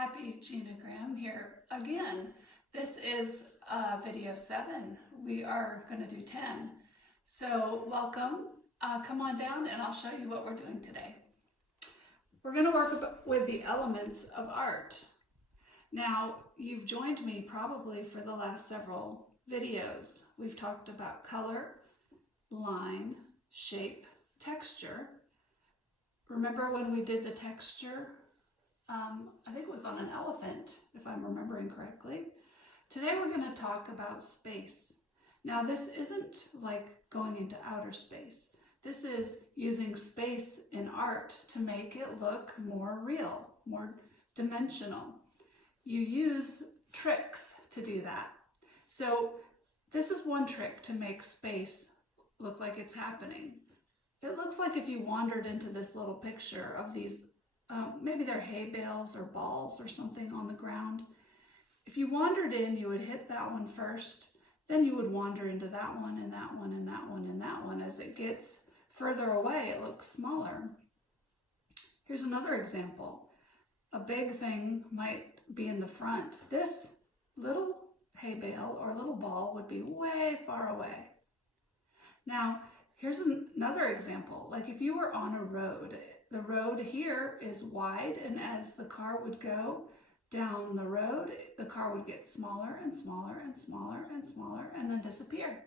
Happy Gina Graham here again. This is video 7. We are going to do 10. So welcome. Come on down and I'll show you what we're doing today. We're going to work with the elements of art. Now, you've joined me probably for the last several videos. We've talked about color, line, shape, texture. Remember when we did the texture? I think it was on an elephant, if I'm remembering correctly. Today we're going to talk about space. Now this isn't like going into outer space. This is using space in art to make it look more real, more dimensional. You use tricks to do that. So this is one trick to make space look like it's happening. It looks like if you wandered into this little picture of these maybe they're hay bales or balls or something on the ground. If you wandered in, you would hit that one first, then you would wander into that one and that one and that one and that one. As it gets further away, it looks smaller. Here's another example. A big thing might be in the front. This little hay bale or little ball would be way far away. Now, here's another example. Like if you were on a road, the road here is wide, and as the car would go down the road, the car would get smaller and smaller and smaller and smaller and then disappear.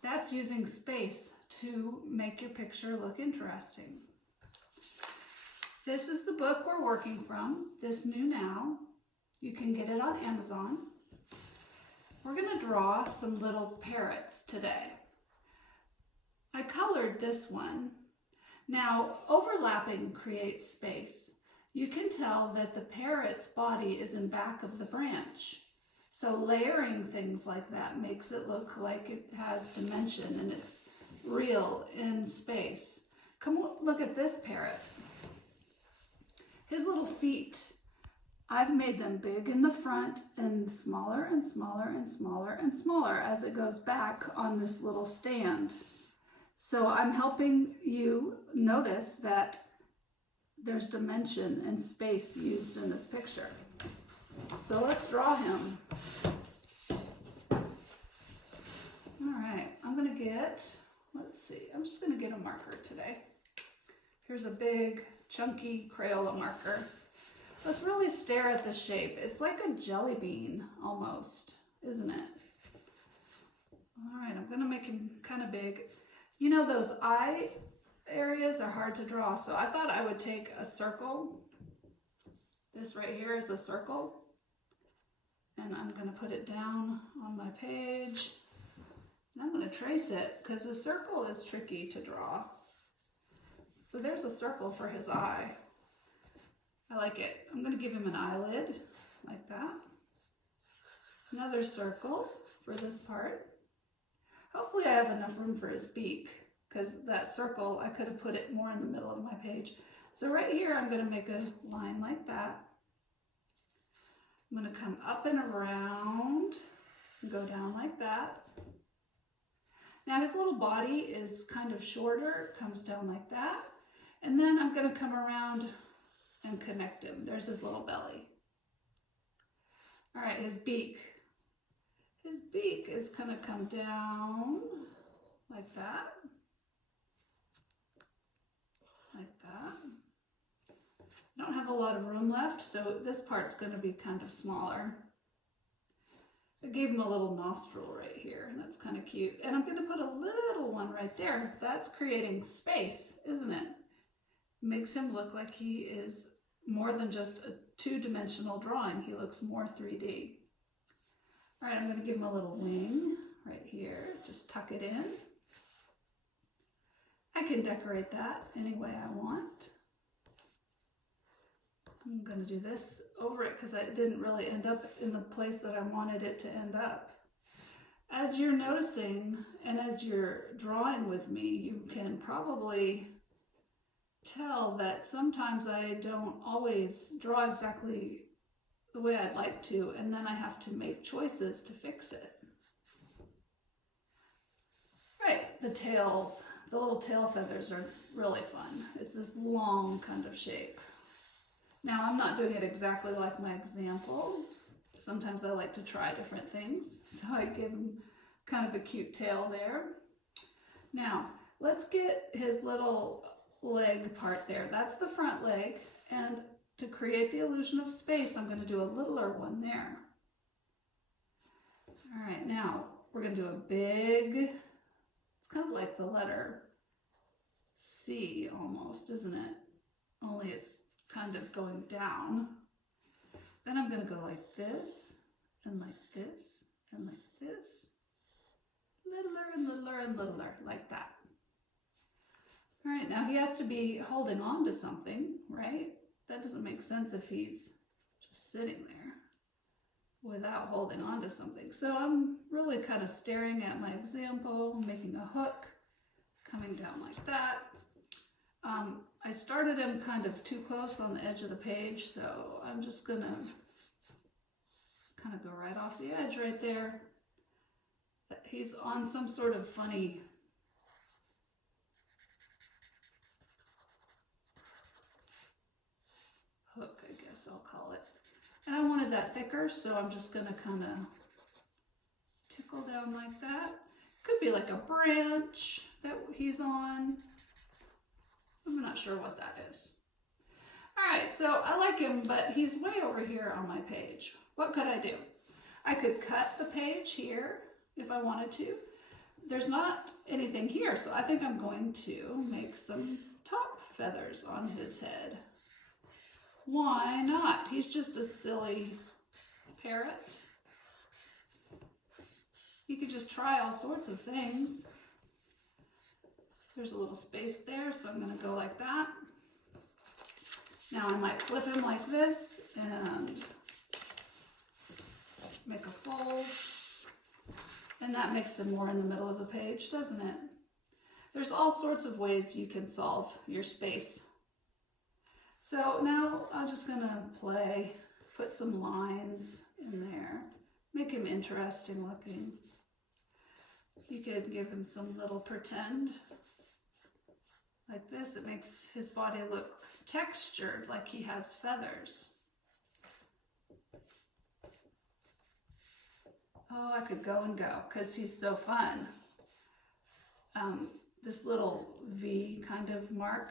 That's using space to make your picture look interesting. This is the book we're working from, This New Now. You can get it on Amazon. We're going to draw some little parrots today. I colored this one. Now, overlapping creates space. You can tell that the parrot's body is in back of the branch. So layering things like that makes it look like it has dimension and it's real in space. Come look at this parrot. His little feet, I've made them big in the front and smaller and smaller and smaller and smaller as it goes back on this little stand. So I'm helping you notice that there's dimension and space used in this picture. So let's draw him. All right, I'm gonna get, let's see, I'm just gonna get a marker today. Here's a big, chunky Crayola marker. Let's really stare at the shape. It's like a jelly bean almost, isn't it? All right, I'm gonna make him kind of big. You know, those eye areas are hard to draw, so I thought I would take a circle. This right here is a circle, and I'm going to put it down on my page, and I'm going to trace it because the circle is tricky to draw. So there's a circle for his eye. I like it. I'm going to give him an eyelid like that. Another circle for this part. Hopefully I have enough room for his beak, because that circle, I could have put it more in the middle of my page. So right here, I'm going to make a line like that. I'm going to come up and around and go down like that. Now his little body is kind of shorter, comes down like that. And then I'm going to come around and connect him. There's his little belly. All right, his beak. His beak is going to come down like that. Like that. I don't have a lot of room left, so this part's going to be kind of smaller. I gave him a little nostril right here, and that's kind of cute. And I'm going to put a little one right there. That's creating space, isn't it? Makes him look like he is more than just a two-dimensional drawing. He looks more 3D. All right, I'm going to give him a little wing right here. Just tuck it in. I can decorate that any way I want. I'm going to do this over it because it didn't really end up in the place that I wanted it to end up. As you're noticing and as you're drawing with me, you can probably tell that sometimes I don't always draw exactly the way I'd like to, and then I have to make choices to fix it. Right, the tails. The little tail feathers are really fun. It's this long kind of shape. Now I'm not doing it exactly like my example. Sometimes I like to try different things. So I give him kind of a cute tail there. Now let's get his little leg part there. That's the front leg. And to create the illusion of space, I'm going to do a littler one there. All right, now we're going to do a big, it's kind of like the letter C almost, isn't it? Only it's kind of going down. Then I'm going to go like this, and like this, and like this. Littler and littler and littler, like that. All right, now he has to be holding on to something, right? That doesn't make sense if he's just sitting there without holding on to something. So I'm really kind of staring at my example, making a hook, coming down like that. I started him kind of too close on the edge of the page, so I'm just gonna kind of go right off the edge right there. He's on some sort of funny hook, I guess I'll call it. And I wanted that thicker, so I'm just gonna kind of tickle down like that. Could be like a branch that he's on. I'm not sure what that is. All right, so I like him, but he's way over here on my page. What could I do? I could cut the page here if I wanted to. There's not anything here, so I think I'm going to make some top feathers on his head. Why not? He's just a silly parrot. You could just try all sorts of things. There's a little space there, so I'm going to go like that. Now I might flip him like this and make a fold. And that makes him more in the middle of the page, doesn't it? There's all sorts of ways you can solve your space. So now I'm just going to play, put some lines in there, make him interesting looking. You could give him some little pretend. Like this, it makes his body look textured, like he has feathers. Oh, I could go and go, because he's so fun. This little V kind of mark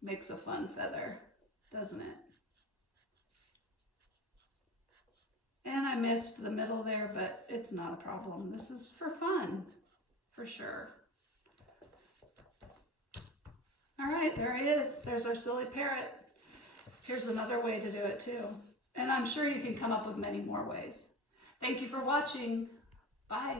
makes a fun feather, doesn't it? And I missed the middle there, but it's not a problem. This is for fun, for sure. All right, there he is. There's our silly parrot. Here's another way to do it too. And I'm sure you can come up with many more ways. Thank you for watching. Bye.